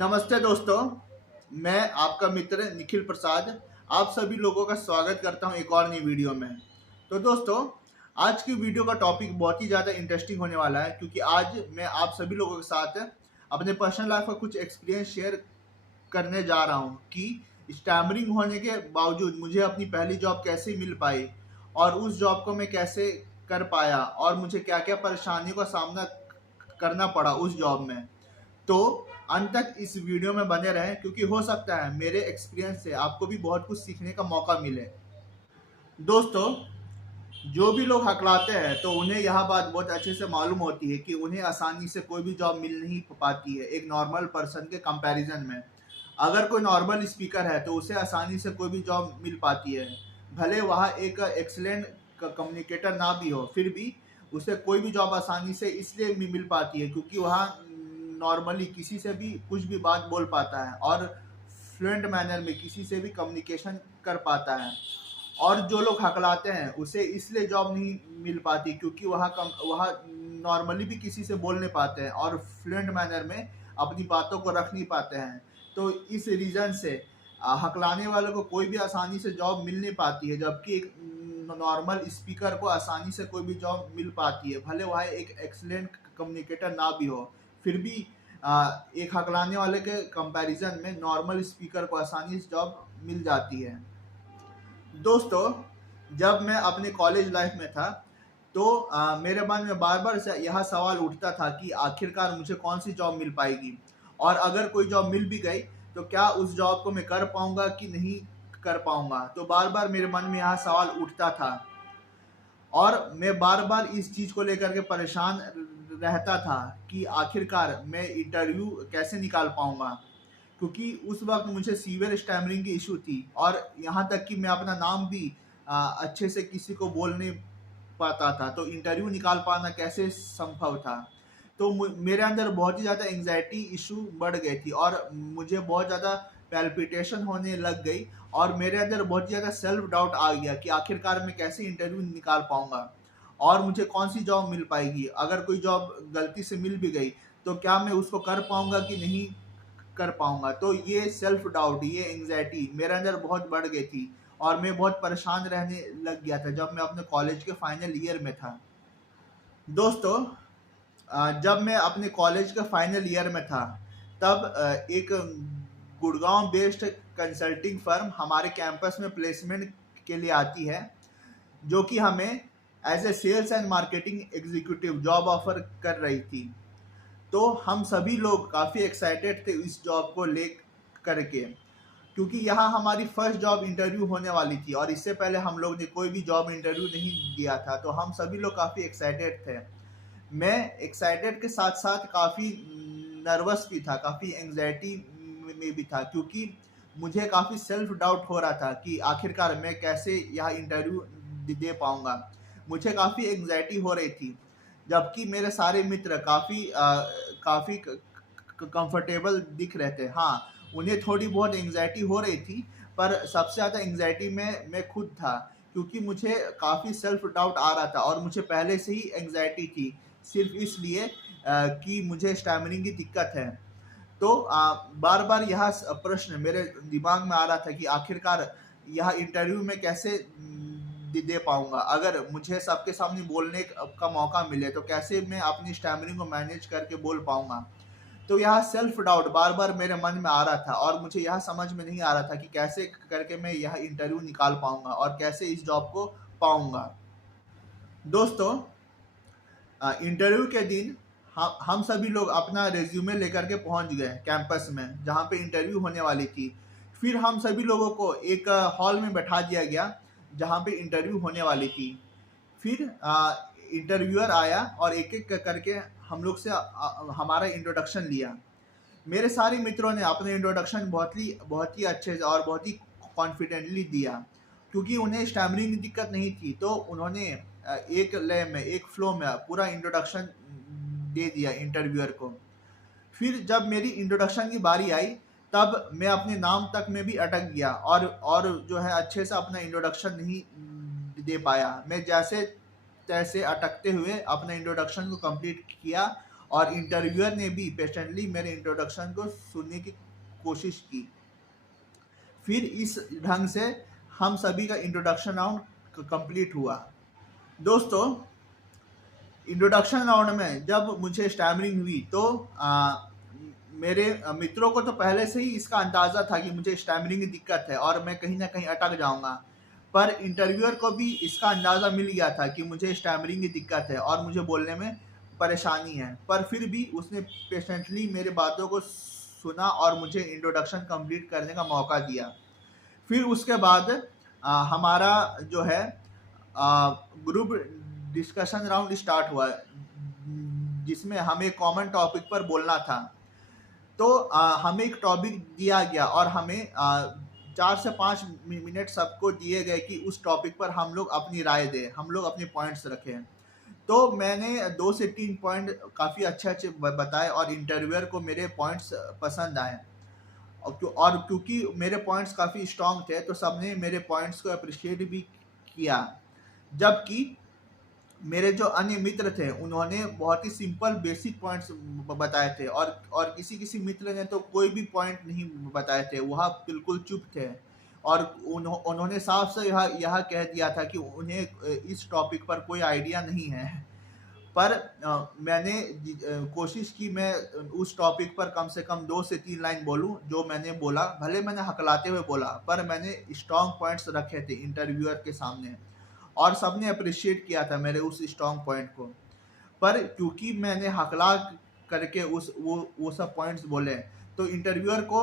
नमस्ते दोस्तों, मैं आपका मित्र निखिल प्रसाद आप सभी लोगों का स्वागत करता हूं एक और नई वीडियो में। तो दोस्तों, आज की वीडियो का टॉपिक बहुत ही ज़्यादा इंटरेस्टिंग होने वाला है क्योंकि आज मैं आप सभी लोगों के साथ अपने पर्सनल लाइफ का कुछ एक्सपीरियंस शेयर करने जा रहा हूं कि स्टैमरिंग होने के बावजूद मुझे अपनी पहली जॉब कैसे मिल पाई और उस जॉब को मैं कैसे कर पाया और मुझे क्या-क्या परेशानियों का सामना करना पड़ा उस जॉब में। तो अंत तक इस वीडियो में बने रहें क्योंकि हो सकता है मेरे एक्सपीरियंस से आपको भी बहुत कुछ सीखने का मौका मिले। दोस्तों, जो भी लोग हकलाते हैं तो उन्हें यह बात बहुत अच्छे से मालूम होती है कि उन्हें आसानी से कोई भी जॉब मिल नहीं पाती है एक नॉर्मल पर्सन के कंपैरिजन में। अगर कोई नॉर्मल स्पीकर है तो उसे आसानी से कोई भी जॉब मिल पाती है, भले वह एक एक्सीलेंट कम्युनिकेटर ना भी हो, फिर भी उसे कोई भी जॉब आसानी से इसलिए मिल पाती है क्योंकि वह नॉर्मली किसी से भी कुछ भी बात बोल पाता है और फ्लुएंट मैनर में किसी से भी कम्युनिकेशन कर पाता है। और जो लोग हकलाते हैं उसे इसलिए जॉब नहीं मिल पाती क्योंकि वह नॉर्मली भी किसी से बोल नहीं पाते हैं और फ्लुएंट मैनर में अपनी बातों को रख नहीं पाते हैं। तो इस रीज़न से हकलाने वालों को कोई भी आसानी से जॉब मिल नहीं पाती है, जबकि एक नॉर्मल स्पीकर को आसानी से कोई भी जॉब मिल पाती है, भले वह एक एक्सीलेंट कम्युनिकेटर ना भी हो। फिर भी एक हकलाने वाले के कंपैरिजन में नॉर्मल स्पीकर को आसानी से जॉब मिल जाती है। दोस्तों, जब मैं अपने कॉलेज लाइफ में था तो मेरे मन में बार बार से यह सवाल उठता था कि आखिरकार मुझे कौन सी जॉब मिल पाएगी और अगर कोई जॉब मिल भी गई तो क्या उस जॉब को मैं कर पाऊंगा कि नहीं कर पाऊंगा। तो बार बार मेरे मन में यह सवाल उठता था और मैं बार बार इस चीज़ को लेकर के परेशान रहता था कि आखिरकार मैं इंटरव्यू कैसे निकाल पाऊंगा, क्योंकि उस वक्त मुझे सीवियर स्टैमरिंग की इशू थी और यहाँ तक कि मैं अपना नाम भी अच्छे से किसी को बोल नहीं पाता था, तो इंटरव्यू निकाल पाना कैसे संभव था। तो मेरे अंदर बहुत ही ज़्यादा एंग्जाइटी इशू बढ़ गई थी और मुझे बहुत ज़्यादा पैल्पिटेशन होने लग गई और मेरे अंदर बहुत ज़्यादा सेल्फ डाउट आ गया कि आखिरकार मैं कैसे इंटरव्यू निकाल पाऊंगा और मुझे कौन सी जॉब मिल पाएगी। अगर कोई जॉब गलती से मिल भी गई तो क्या मैं उसको कर पाऊंगा कि नहीं कर पाऊंगा। तो ये सेल्फ डाउट, ये एंग्जाइटी मेरे अंदर बहुत बढ़ गई थी और मैं बहुत परेशान रहने लग गया था जब मैं अपने कॉलेज के फाइनल ईयर में था। दोस्तों, जब मैं अपने कॉलेज के फाइनल ईयर में था तब एक गुड़गांव बेस्ड कंसल्टिंग फर्म हमारे कैंपस में प्लेसमेंट के लिए आती है, जो कि हमें as a sales and marketing executive job offer कर रही थी। तो हम सभी लोग काफ़ी एक्साइटेड थे इस जॉब को ले करके, क्योंकि यहाँ हमारी फर्स्ट जॉब इंटरव्यू होने वाली थी और इससे पहले हम लोग ने कोई भी जॉब इंटरव्यू नहीं दिया था। तो हम सभी लोग काफ़ी एक्साइटेड थे। मैं एक्साइटेड के साथ साथ काफ़ी नर्वस भी था, काफ़ी एंग्जाइटी में भी था, क्योंकि मुझे काफ़ी सेल्फ डाउट हो रहा था कि आखिरकार मैं कैसे यह इंटरव्यू दे पाऊँगा। मुझे काफ़ी एंग्जाइटी हो रही थी, जबकि मेरे सारे मित्र काफ़ी कंफर्टेबल दिख रहे थे। हाँ, उन्हें थोड़ी बहुत एंग्जाइटी हो रही थी, पर सबसे ज़्यादा एंग्जाइटी में मैं खुद था, क्योंकि मुझे काफ़ी सेल्फ डाउट आ रहा था और मुझे पहले से ही एंग्जाइटी थी, सिर्फ इसलिए कि मुझे स्टैमरिंग की दिक्कत है। तो बार बार यह प्रश्न मेरे दिमाग में आ रहा था कि आखिरकार यह इंटरव्यू में कैसे दे पाऊंगा। अगर मुझे सबके सामने बोलने का मौका मिले तो कैसे मैं अपनी स्टैमरिंग को मैनेज करके बोल पाऊंगा। तो यह सेल्फ डाउट बार बार मेरे मन में आ रहा था और मुझे यह समझ में नहीं आ रहा था कि कैसे करके मैं यह इंटरव्यू निकाल पाऊंगा और कैसे इस जॉब को पाऊंगा। दोस्तों, इंटरव्यू के दिन हम सभी लोग अपना रेज्यूमे लेकर के पहुंच गए कैंपस में जहां पे इंटरव्यू होने वाली थी। फिर हम सभी लोगों को एक हॉल में बैठा दिया गया जहां पे इंटरव्यू होने वाली थी। फिर इंटरव्यूअर आया और एक एक करके हम लोग से हमारा इंट्रोडक्शन लिया। मेरे सारे मित्रों ने अपने इंट्रोडक्शन बहुत ही अच्छे से और बहुत ही कॉन्फिडेंटली दिया, क्योंकि उन्हें स्टैमरिंग की दिक्कत नहीं थी। तो उन्होंने एक लय में, एक फ्लो में पूरा इंट्रोडक्शन दे दिया इंटरव्यूअर को। फिर जब मेरी इंट्रोडक्शन की बारी आई तब मैं अपने नाम तक में भी अटक गया और जो है अच्छे से अपना इंट्रोडक्शन नहीं दे पाया। मैं जैसे तैसे अटकते हुए अपना इंट्रोडक्शन को कंप्लीट किया और इंटरव्यूअर ने भी पेशेंटली मेरे इंट्रोडक्शन को सुनने की कोशिश की। फिर इस ढंग से हम सभी का इंट्रोडक्शन राउंड कंप्लीट हुआ। दोस्तों, इंट्रोडक्शन राउंड में जब मुझे स्टैमरिंग हुई तो मेरे मित्रों को तो पहले से ही इसका अंदाज़ा था कि मुझे स्टैमरिंग की दिक्कत है और मैं कहीं ना कहीं अटक जाऊंगा। पर इंटरव्यूअर को भी इसका अंदाज़ा मिल गया था कि मुझे स्टैमरिंग की दिक्कत है और मुझे बोलने में परेशानी है, पर फिर भी उसने पेशेंटली मेरे बातों को सुना और मुझे इंट्रोडक्शन कंप्लीट करने का मौका दिया। फिर उसके बाद हमारा जो है ग्रुप डिस्कशन राउंड स्टार्ट हुआ, जिसमें हमें कॉमन टॉपिक पर बोलना था। तो हमें एक टॉपिक दिया गया और हमें 4 से 5 मिनट सबको दिए गए कि उस टॉपिक पर हम लोग अपनी राय दें, हम लोग अपने पॉइंट्स रखें। तो मैंने 2 से 3 पॉइंट काफ़ी अच्छे बताए और इंटरव्यूअर को मेरे पॉइंट्स पसंद आए। और क्योंकि मेरे पॉइंट्स काफ़ी स्ट्रॉन्ग थे तो सबने मेरे पॉइंट्स को अप्रिशिएट भी किया। जबकि मेरे जो अन्य मित्र थे उन्होंने बहुत ही सिंपल बेसिक पॉइंट्स बताए थे और किसी मित्र ने तो कोई भी पॉइंट नहीं बताए थे, वह बिल्कुल चुप थे और उन्होंने साफ से यह कह दिया था कि उन्हें इस टॉपिक पर कोई आइडिया नहीं है। पर मैंने कोशिश की मैं उस टॉपिक पर कम से कम 2 से 3 लाइन बोलूं। जो मैंने बोला, भले मैंने हकलाते हुए बोला, पर मैंने स्ट्रॉन्ग पॉइंट्स रखे थे इंटरव्यूअर के सामने और सबने अप्रिशिएट किया था मेरे उस स्ट्रॉन्ग पॉइंट को। पर क्योंकि मैंने हकला करके वो सब पॉइंट्स बोले तो इंटरव्यूअर को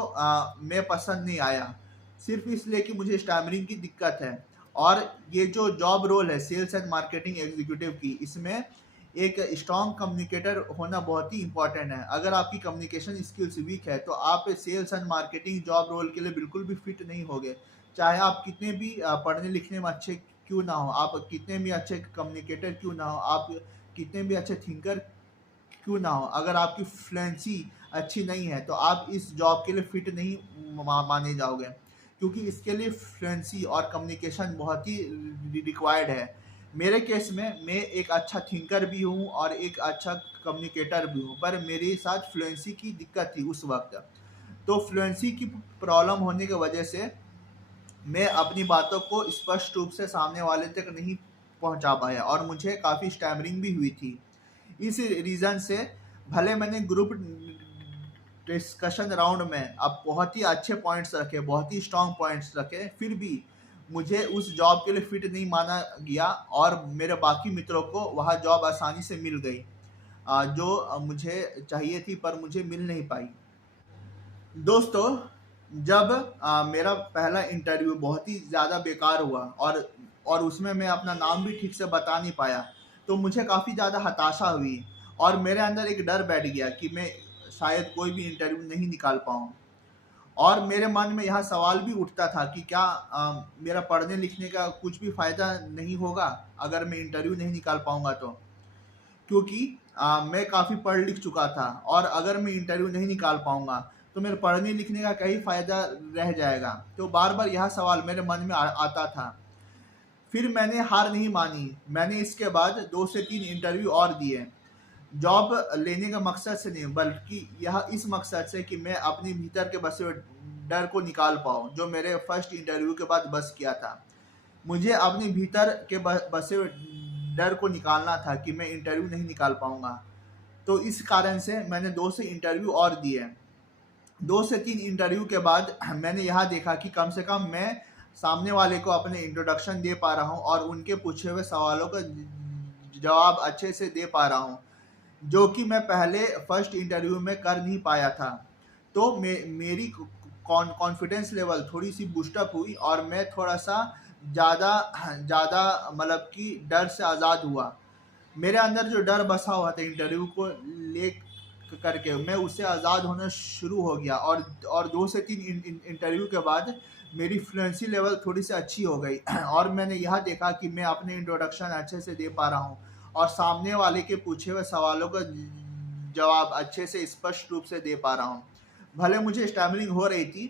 मैं पसंद नहीं आया, सिर्फ इसलिए कि मुझे स्टैमरिंग की दिक्कत है। और ये जो जॉब रोल है सेल्स एंड मार्केटिंग एग्जीक्यूटिव की, इसमें एक स्ट्रॉन्ग कम्युनिकेटर होना बहुत ही इंपॉर्टेंट है। अगर आपकी कम्युनिकेशन स्किल्स वीक है तो आप sales and marketing job role के लिए बिल्कुल भी फिट नहीं होगे। चाहे आप कितने भी पढ़ने लिखने में अच्छे क्यों ना हो, आप कितने भी अच्छे कम्युनिकेटर क्यों ना हो, आप कितने भी अच्छे थिंकर क्यों ना हो, अगर आपकी फ्लुएंसी अच्छी नहीं है तो आप इस जॉब के लिए फिट नहीं माने जाओगे, क्योंकि इसके लिए फ्लुएंसी और कम्युनिकेशन बहुत ही रिक्वायर्ड है। मेरे केस में मैं एक अच्छा थिंकर भी हूँ और एक अच्छा कम्युनिकेटर भी हूँ, पर मेरे साथ फ्लुएंसी की दिक्कत थी उस वक्त। तो फ्लुएंसी की प्रॉब्लम होने की वजह से मैं अपनी बातों को स्पष्ट रूप से सामने वाले तक नहीं पहुंचा पाया और मुझे काफ़ी स्टैमरिंग भी हुई थी। इस रीज़न से भले मैंने ग्रुप डिस्कशन राउंड में अब बहुत ही अच्छे पॉइंट्स रखे, बहुत ही स्ट्रॉन्ग पॉइंट्स रखे, फिर भी मुझे उस जॉब के लिए फिट नहीं माना गया और मेरे बाकी मित्रों को वह जॉब आसानी से मिल गई जो मुझे चाहिए थी, पर मुझे मिल नहीं पाई। दोस्तों, जब मेरा पहला इंटरव्यू बहुत ही ज़्यादा बेकार हुआ और उसमें मैं अपना नाम भी ठीक से बता नहीं पाया, तो मुझे काफ़ी ज़्यादा हताशा हुई और मेरे अंदर एक डर बैठ गया कि मैं शायद कोई भी इंटरव्यू नहीं निकाल पाऊँ। और मेरे मन में यह सवाल भी उठता था कि क्या मेरा पढ़ने लिखने का कुछ भी फ़ायदा नहीं होगा अगर मैं इंटरव्यू नहीं निकाल पाऊँगा तो, क्योंकि मैं काफ़ी पढ़ लिख चुका था और अगर मैं इंटरव्यू नहीं निकाल पाऊँगा तो मेरे पढ़ने लिखने का क्या ही फ़ायदा रह जाएगा। तो बार बार यह सवाल मेरे मन में आता था। फिर मैंने हार नहीं मानी, मैंने इसके बाद 2 से 3 इंटरव्यू और दिए, जॉब लेने का मकसद से नहीं, बल्कि यह इस मकसद से कि मैं अपने भीतर के बसे हुए डर को निकाल पाऊँ, जो मेरे फर्स्ट इंटरव्यू के बाद बस किया था। मुझे अपने भीतर के बसे हुए डर को निकालना था कि मैं इंटरव्यू नहीं निकाल पाऊँगा। तो इस कारण से मैंने 2 से इंटरव्यू और दिए। 2 से 3 इंटरव्यू के बाद मैंने यह देखा कि कम से कम मैं सामने वाले को अपने इंट्रोडक्शन दे पा रहा हूँ और उनके पूछे हुए सवालों का जवाब अच्छे से दे पा रहा हूँ, जो कि मैं पहले फर्स्ट इंटरव्यू में कर नहीं पाया था। तो मेरी कॉन्फिडेंस लेवल थोड़ी सी बूस्टअप हुई और मैं थोड़ा सा ज़्यादा मतलब कि डर से आज़ाद हुआ। मेरे अंदर जो डर बसा हुआ था इंटरव्यू को ले करके, मैं उससे आज़ाद होना शुरू हो गया और 2 से 3 इंटरव्यू के बाद मेरी फ्लुएंसी लेवल थोड़ी सी अच्छी हो गई और मैंने यह देखा कि मैं अपने इंट्रोडक्शन अच्छे से दे पा रहा हूँ और सामने वाले के पूछे हुए सवालों का जवाब अच्छे से स्पष्ट रूप से दे पा रहा हूँ। भले मुझे स्टैमरिंग हो रही थी,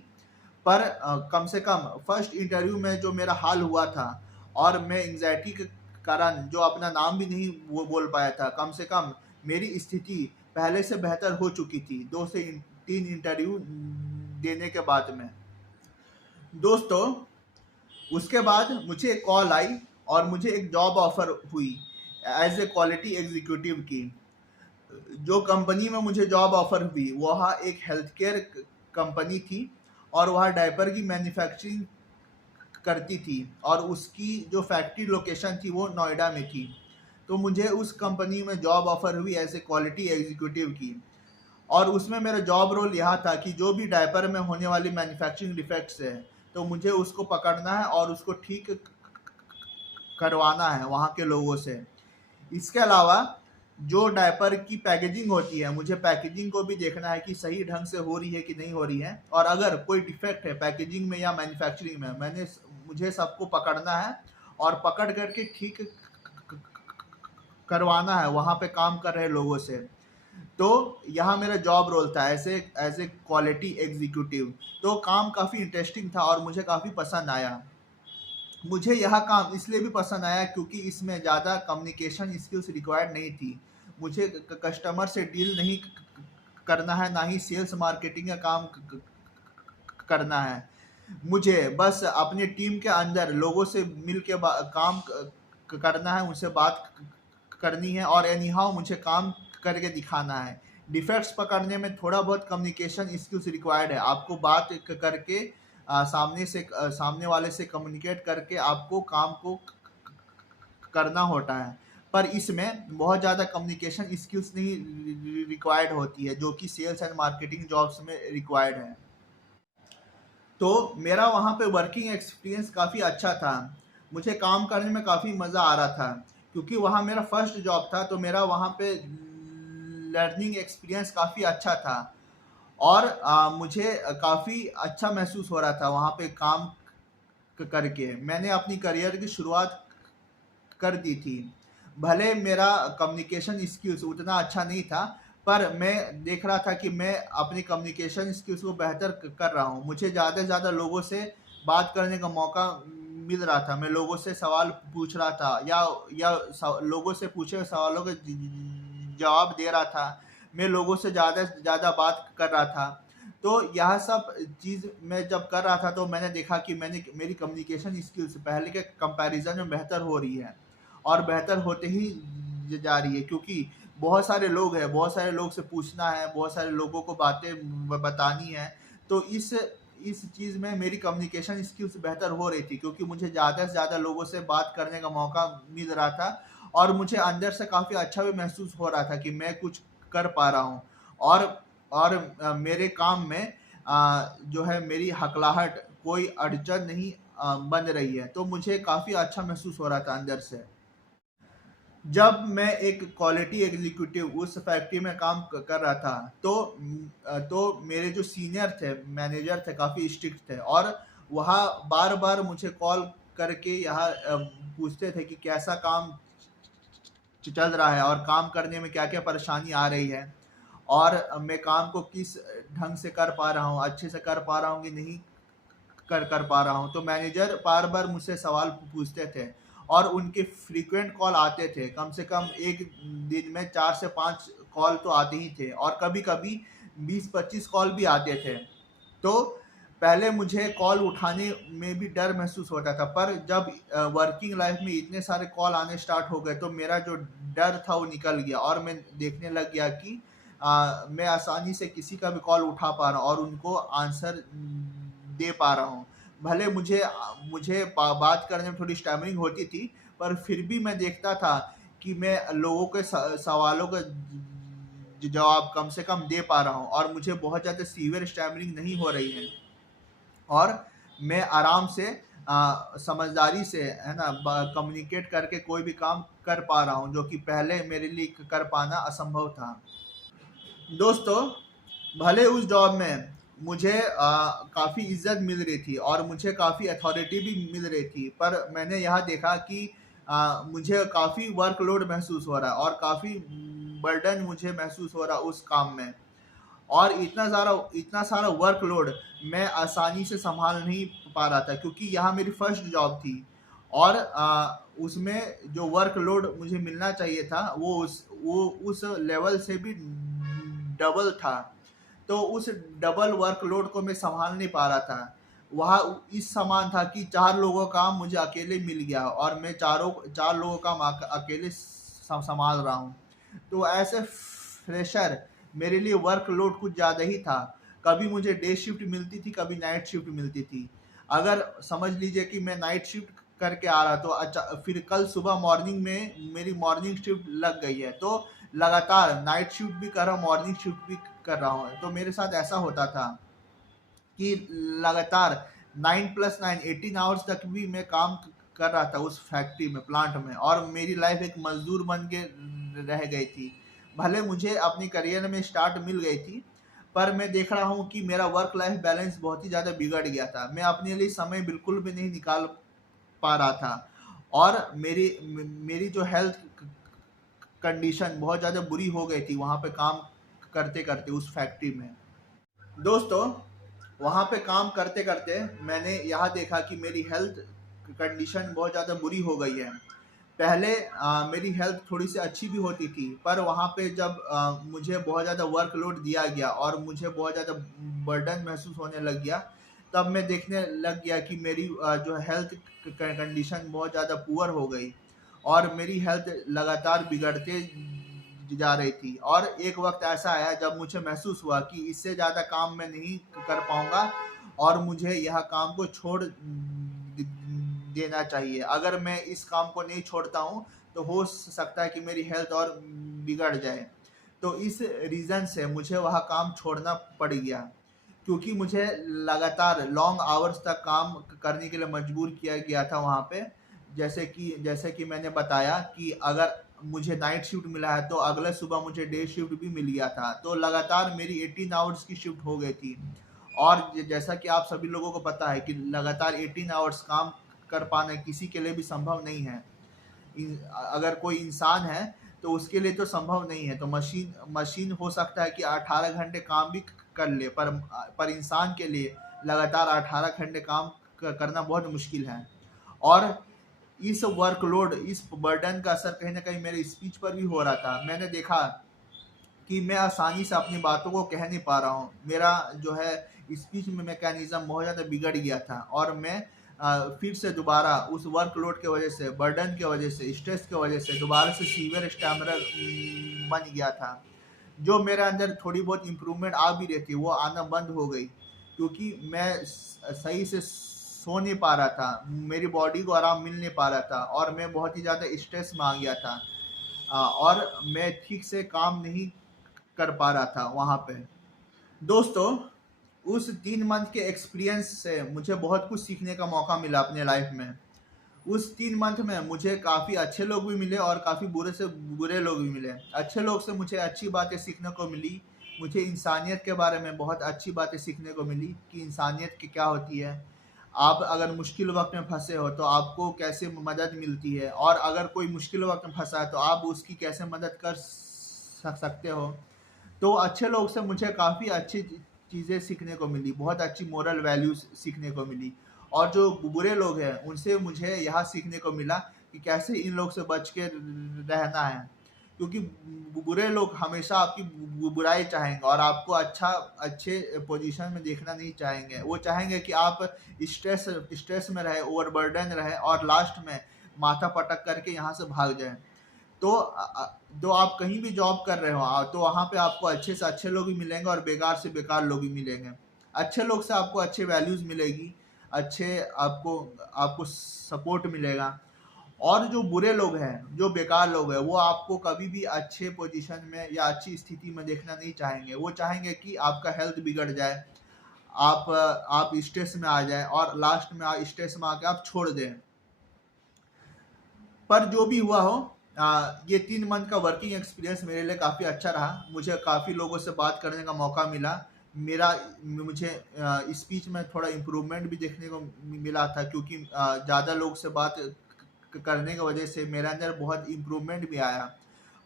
पर कम से कम फर्स्ट इंटरव्यू में जो मेरा हाल हुआ था और मैं एंग्जाइटी के कारण जो अपना नाम भी नहीं वो बोल पाया था, कम से कम मेरी स्थिति पहले से बेहतर हो चुकी थी 2 से 3 इंटरव्यू देने के बाद में। दोस्तों, उसके बाद मुझे एक कॉल आई और मुझे एक जॉब ऑफर हुई एज ए क्वालिटी एग्जीक्यूटिव की। जो कंपनी में मुझे जॉब ऑफर हुई वह एक हेल्थ केयर कंपनी थी और वह डायपर की मैन्युफैक्चरिंग करती थी और उसकी जो फैक्ट्री लोकेशन थी वो नोएडा में थी। तो मुझे उस कंपनी में जॉब ऑफर हुई एज ए क्वालिटी एग्जीक्यूटिव की और उसमें मेरा जॉब रोल यह था कि जो भी डायपर में होने वाली मैन्युफैक्चरिंग डिफेक्ट्स है तो मुझे उसको पकड़ना है और उसको ठीक करवाना है वहाँ के लोगों से। इसके अलावा जो डायपर की पैकेजिंग होती है मुझे पैकेजिंग को भी देखना है कि सही ढंग से हो रही है कि नहीं हो रही है, और अगर कोई डिफेक्ट है पैकेजिंग में या मैन्युफैक्चरिंग में मुझे सबको पकड़ना है और पकड़ करके ठीक करवाना है वहाँ पे काम कर रहे लोगों से। तो यहाँ मेरा जॉब रोल था एज ए क्वालिटी एग्जीक्यूटिव। तो काम काफ़ी इंटरेस्टिंग था और मुझे काफ़ी पसंद आया। मुझे यह काम इसलिए भी पसंद आया क्योंकि इसमें ज़्यादा कम्युनिकेशन स्किल्स रिक्वायर्ड नहीं थी। मुझे कस्टमर से डील नहीं करना है, ना ही सेल्स मार्केटिंग का काम करना है। मुझे बस अपने टीम के अंदर लोगों से मिल के काम करना है, उनसे बात करनी है और एनी हाउ मुझे काम करके दिखाना है। डिफेक्ट्स पकड़ने में थोड़ा बहुत कम्युनिकेशन स्किल्स रिक्वायर्ड है। आपको बात करके सामने वाले से कम्युनिकेट करके आपको काम को करना होता है, पर इसमें बहुत ज़्यादा कम्युनिकेशन स्किल्स नहीं रिक्वायर्ड होती है जो कि सेल्स एंड मार्केटिंग जॉब्स में रिक्वायर्ड है। तो मेरा वहाँ पे वर्किंग एक्सपीरियंस काफ़ी अच्छा था। मुझे काम करने में काफ़ी मज़ा आ रहा था क्योंकि वहाँ मेरा फर्स्ट जॉब था। तो मेरा वहाँ पे लर्निंग एक्सपीरियंस काफ़ी अच्छा था और मुझे काफ़ी अच्छा महसूस हो रहा था वहाँ पे काम करके। मैंने अपनी करियर की शुरुआत कर दी थी। भले मेरा कम्युनिकेशन स्किल्स उतना अच्छा नहीं था, पर मैं देख रहा था कि मैं अपनी कम्युनिकेशन स्किल्स को बेहतर कर रहा हूँ। मुझे ज़्यादा से ज़्यादा लोगों से बात करने का मौका मिल रहा था। मैं लोगों से सवाल पूछ रहा था या लोगों से पूछे हुए सवालों का जवाब दे रहा था। मैं लोगों से ज़्यादा बात कर रहा था। तो यह सब चीज़ मैं जब कर रहा था तो मैंने देखा कि मेरी कम्युनिकेशन स्किल्स पहले के कंपैरिजन में बेहतर हो रही है और बेहतर होते ही जा रही है क्योंकि बहुत सारे लोग हैं, बहुत सारे लोग से पूछना है, बहुत सारे लोगों को बातें बतानी है। तो इस चीज़ में मेरी कम्युनिकेशन स्किल्स बेहतर हो रही थी क्योंकि मुझे ज़्यादा से ज़्यादा लोगों से बात करने का मौका मिल रहा था और मुझे अंदर से काफ़ी अच्छा भी महसूस हो रहा था कि मैं कुछ कर पा रहा हूँ और मेरे काम में जो है मेरी हकलाहट कोई अड़चन नहीं बन रही है। तो मुझे काफ़ी अच्छा महसूस हो रहा था अंदर से। जब मैं एक क्वालिटी एग्जीक्यूटिव उस फैक्ट्री में काम कर रहा था तो मेरे जो सीनियर थे, मैनेजर थे, काफ़ी स्ट्रिक्ट थे और वह बार बार मुझे कॉल करके यहाँ पूछते थे कि कैसा काम चल रहा है और काम करने में क्या क्या परेशानी आ रही है और मैं काम को किस ढंग से कर पा रहा हूँ, अच्छे से कर पा रहा हूँ कि नहीं कर पा रहा हूँ। तो मैनेजर बार बार मुझसे सवाल पूछते थे और उनके फ्रीक्वेंट कॉल आते थे। कम से कम एक दिन में 4 से 5 कॉल तो आते ही थे और कभी कभी 20-25 कॉल भी आते थे। तो पहले मुझे कॉल उठाने में भी डर महसूस होता था, पर जब वर्किंग लाइफ में इतने सारे कॉल आने स्टार्ट हो गए तो मेरा जो डर था वो निकल गया और मैं देखने लग गया कि मैं आसानी से किसी का भी कॉल उठा पा रहा हूँ और उनको आंसर दे पा रहा हूँ। भले मुझे मुझे बात करने में थोड़ी स्टैमरिंग होती थी, पर फिर भी मैं देखता था कि मैं लोगों के सवालों का जवाब कम से कम दे पा रहा हूँ और मुझे बहुत ज़्यादा सीवियर स्टैमरिंग नहीं हो रही है और मैं आराम से समझदारी से, है ना, कम्युनिकेट करके कोई भी काम कर पा रहा हूँ जो कि पहले मेरे लिए कर पाना असंभव था। दोस्तों, भले उस जॉब में मुझे काफ़ी इज्जत मिल रही थी और मुझे काफ़ी अथॉरिटी भी मिल रही थी, पर मैंने यहाँ देखा कि मुझे काफ़ी वर्कलोड महसूस हो रहा है और काफ़ी बर्डन मुझे महसूस हो रहा उस काम में और इतना सारा वर्कलोड मैं आसानी से संभाल नहीं पा रहा था क्योंकि यहाँ मेरी फर्स्ट जॉब थी और उसमें जो वर्कलोड मुझे मिलना चाहिए था वो उस लेवल से भी डबल था। तो उस डबल वर्कलोड को मैं संभाल नहीं पा रहा था। वहाँ इस समान था कि 4 लोगों का काम मुझे अकेले मिल गया और मैं 4 लोगों का काम अकेले संभाल रहा हूँ। तो ऐसे फ्रेशर मेरे लिए वर्कलोड कुछ ज़्यादा ही था। कभी मुझे डे शिफ्ट मिलती थी, कभी नाइट शिफ्ट मिलती थी। अगर समझ लीजिए कि मैं नाइट शिफ्ट करके आ रहा तो अच्छा, फिर कल सुबह मॉर्निंग में मेरी मॉर्निंग शिफ्ट लग गई है, तो लगातार नाइट शिफ्ट भी कर रहा हूँ, मॉर्निंग शिफ्ट भी कर रहा हूँ। तो मेरे साथ ऐसा होता था कि लगातार 9+9 18 आवर्स तक भी मैं काम कर रहा था उस फैक्ट्री में, प्लांट में, और मेरी लाइफ एक मजदूर बन के रह गई थी। भले मुझे अपनी करियर में स्टार्ट मिल गई थी, पर मैं देख रहा हूँ कि मेरा वर्क लाइफ बैलेंस बहुत ही ज़्यादा बिगड़ गया था। मैं अपने लिए समय बिल्कुल भी नहीं निकाल पा रहा था, और मेरी मेरी जो हेल्थ कंडीशन बहुत ज़्यादा बुरी हो गई थी वहाँ पे काम करते करते उस फैक्ट्री में। दोस्तों, वहाँ पे काम करते करते मैंने यहाँ देखा कि मेरी हेल्थ कंडीशन बहुत ज़्यादा बुरी हो गई है। पहले मेरी हेल्थ थोड़ी सी अच्छी भी होती थी, पर वहाँ पे जब मुझे बहुत ज़्यादा वर्कलोड दिया गया और मुझे बहुत ज़्यादा बर्डन महसूस होने लग गया, तब मैं देखने लग गया कि मेरी जो हेल्थ कंडीशन बहुत ज़्यादा पुअर हो गई और मेरी हेल्थ लगातार बिगड़ते जा रही थी। और एक वक्त ऐसा आया जब मुझे महसूस हुआ कि इससे ज़्यादा काम मैं नहीं कर पाऊँगा और मुझे यह काम को छोड़ देना चाहिए। अगर मैं इस काम को नहीं छोड़ता हूँ तो हो सकता है कि मेरी हेल्थ और बिगड़ जाए। तो इस रीज़न से मुझे वह काम छोड़ना पड़ गया, क्योंकि मुझे लगातार लॉन्ग आवर्स तक काम करने के लिए मजबूर किया गया था वहाँ पे। जैसे कि मैंने बताया कि अगर मुझे नाइट शिफ्ट मिला है तो अगले सुबह मुझे डे शिफ्ट भी मिल गया था। तो लगातार मेरी 18 आवर्स की शिफ्ट हो गई थी। और जैसा कि आप सभी लोगों को पता है कि लगातार 18 आवर्स काम कर पाना किसी के लिए भी संभव नहीं है। अगर कोई इंसान है तो उसके लिए तो संभव नहीं है। तो मशीन मशीन हो सकता है कि 18 घंटे काम भी कर ले, पर इंसान के लिए लगातार 18 घंटे काम करना बहुत मुश्किल है। और इस वर्कलोड, इस बर्डन का असर कहीं ना कहीं मेरे स्पीच पर भी हो रहा था। मैंने देखा कि मैं आसानी से अपनी बातों को कह नहीं पा रहा हूँ। मेरा जो है स्पीच में मैकेनिज्म बहुत ज़्यादा बिगड़ गया था, और मैं फिर से दोबारा उस वर्कलोड के वजह से, बर्डन के वजह से, स्ट्रेस की वजह से दोबारा से सीवियर स्टैमरर बन गया था। जो मेरे अंदर थोड़ी बहुत इम्प्रूवमेंट आ भी रही थी वो आना बंद हो गई, क्योंकि मैं सही से सो नहीं पा रहा था, मेरी बॉडी को आराम मिल नहीं पा रहा था, और मैं बहुत ही ज़्यादा स्ट्रेस में आ गया था। और मैं ठीक से काम नहीं कर पा रहा था वहाँ पे। दोस्तों, उस 3 मंथ के एक्सपीरियंस से मुझे बहुत कुछ सीखने का मौका मिला अपने लाइफ में। उस 3 मंथ में मुझे काफ़ी अच्छे लोग भी मिले और काफ़ी बुरे से बुरे लोग भी मिले। अच्छे लोग से मुझे अच्छी बातें सीखने को मिली। मुझे इंसानियत के बारे में बहुत अच्छी बातें सीखने को मिली कि इंसानियत की क्या होती है। आप अगर मुश्किल वक्त में फंसे हो तो आपको कैसे मदद मिलती है, और अगर कोई मुश्किल वक्त में फंसा है तो आप उसकी कैसे मदद कर सकते हो। तो अच्छे लोग से मुझे काफ़ी अच्छी चीज़ें सीखने को मिली, बहुत अच्छी मोरल वैल्यूज सीखने को मिली। और जो बुरे लोग हैं उनसे मुझे यह सीखने को मिला कि कैसे इन लोग से बच के रहना है, क्योंकि बुरे लोग हमेशा आपकी बुराई चाहेंगे और आपको अच्छे पोजीशन में देखना नहीं चाहेंगे। वो चाहेंगे कि आप स्ट्रेस में रहे, ओवरबर्डन रहे, और लास्ट में माथा पटक करके यहाँ से भाग जाए। तो आप कहीं भी जॉब कर रहे हो तो वहाँ पे आपको अच्छे से अच्छे लोग भी मिलेंगे और बेकार से बेकार लोग भी मिलेंगे। अच्छे लोग से आपको अच्छे वैल्यूज मिलेगी, अच्छे आपको आपको सपोर्ट मिलेगा। और जो बुरे लोग हैं, जो बेकार लोग हैं, वो आपको कभी भी अच्छे पोजीशन में या अच्छी स्थिति में देखना नहीं चाहेंगे। वो चाहेंगे कि आपका हेल्थ बिगड़ जाए, आप स्ट्रेस में आ जाए, और लास्ट में स्ट्रेस में आके आप छोड़ दें। पर जो भी हुआ हो, ये 3 मंथ का वर्किंग एक्सपीरियंस मेरे लिए काफ़ी अच्छा रहा। मुझे काफ़ी लोगों से बात करने का मौका मिला। मुझे स्पीच में थोड़ा इम्प्रूवमेंट भी देखने को मिला था, क्योंकि ज़्यादा लोग से बात करने की वजह से मेरे अंदर बहुत इम्प्रूवमेंट भी आया।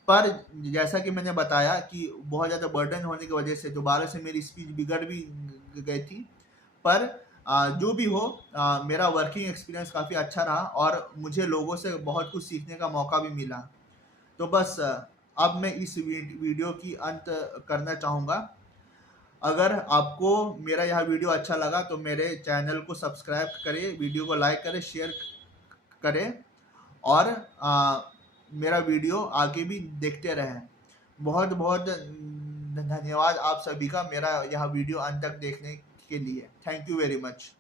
पर जैसा कि मैंने बताया कि बहुत ज़्यादा बर्डन होने की वजह से दोबारा से मेरी स्पीच बिगड़ भी गई थी। पर जो भी हो, मेरा वर्किंग एक्सपीरियंस काफ़ी अच्छा रहा और मुझे लोगों से बहुत कुछ सीखने का मौका भी मिला। तो बस अब मैं इस वीडियो की अंत करना चाहूँगा। अगर आपको मेरा यह वीडियो अच्छा लगा तो मेरे चैनल को सब्सक्राइब करें, वीडियो को लाइक करें, शेयर करें और मेरा वीडियो आगे भी देखते रहें। बहुत बहुत धन्यवाद आप सभी का मेरा यह वीडियो अंत तक देखने के लिए। Thank you very much.